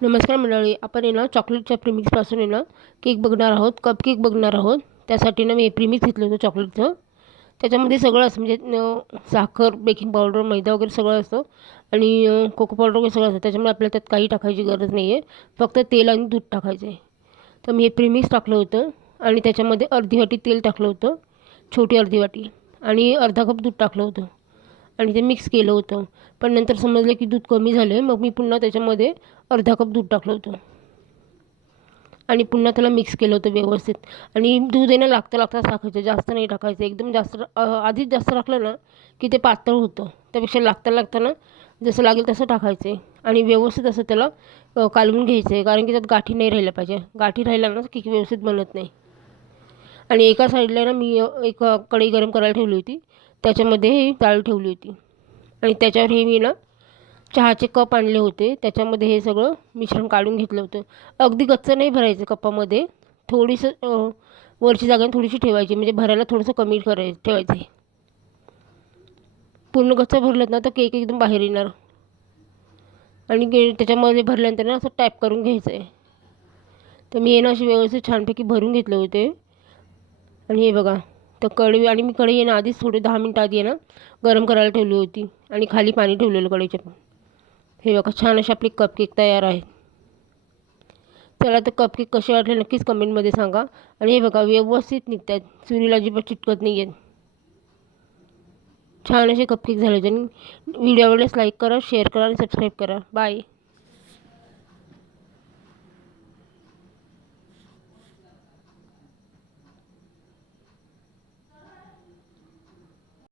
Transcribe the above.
नमस्कार मंडळी, आपण आहे ना चॉकलेटच्या प्रीमिक्सपासून आहे ना केक बघणार आहोत, कप केक बघणार आहोत. त्यासाठी ना मी प्रीमिक्स घेतलं होतं चॉकलेटचं. त्याच्यामध्ये सगळं असं म्हणजे साखर, बेकिंग पावडर, मैदा वगैरे सगळं असतं आणि कोको पावडर वगैरे सगळं असतं. त्याच्यामुळे आपल्याला त्यात काही टाकायची गरज नाही आहे, फक्त तेल आणि दूध टाकायचं आहे. तर मी हे प्रीमिक्स टाकलं होतं आणि त्याच्यामध्ये अर्धी वाटी तेल टाकलं होतं, छोटी अर्धी वाटी, आणि अर्धा कप दूध टाकलं होतं आणि ते मिक्स केलं होतं. पण नंतर समजलं की दूध कमी झालं आहे, मग मी पुन्हा त्याच्यामध्ये अर्धा कप दूध टाकलं होतं आणि पुन्हा त्याला मिक्स केलं होतं व्यवस्थित. आणि दूध आहे ना लागता लागता टाकायचं, जास्त नाही टाकायचं. एकदम जास्त आधीच जास्त टाकलं ना की ते पातळ होतं. त्यापेक्षा लागता लागताना जसं लागेल तसं टाकायचं आहे आणि व्यवस्थित असं त्याला कालवून घ्यायचं आहे, कारण की त्यात गाठी नाही राहिल्या पाहिजे. गाठी राहिल्या ना केक व्यवस्थित बनत नाही. आणि एका साईडला ना मी एक कढई गरम करायला ठेवली होती, त्याच्यामध्ये डाळ ठेवली होती आणि त्याच्यावर हे मी ना चहाचे कप आणले होते, त्याच्यामध्ये हे सगळं मिश्रण काढून घेतलं होतं. अगदी गच्चं नाही भरायचं कपामध्ये, थोडीसं वरची जागा थोडीशी ठेवायची, म्हणजे भरायला थोडंसं कमी ठेवायचं आहे. पूर्ण गच्चं भरलं ना तर केक एकदम बाहेर येणार. आणि त्याच्यामध्ये भरल्यानंतर ना असं टॅप करून घ्यायचं आहे. तर मी हे ना असे व्यवस्थित छानपैकी भरून घेतले होते. आणि हे बघा, तर कढई, आणि मी कढई आहे ना आधीच थोडे 10 मिनटं आधी आहे ना गरम करायला ठेवली होती आणि खाली पाणी ठेवलेलं कढईच्या पण. हे बघा, छान असे आपले कपकेक तयार आहेत. चला, तर कपकेक कसे वाटले नक्कीच कमेंटमध्ये सांगा. आणि हे बघा, व्यवस्थित निघत आहेत, चुरीला अजिबात चिटकत नाही आहेत. छान असे कपकेक झाले. व्हिडिओ आवडल्यास लाईक करा, शेअर करा आणि सबस्क्राईब करा. बाय.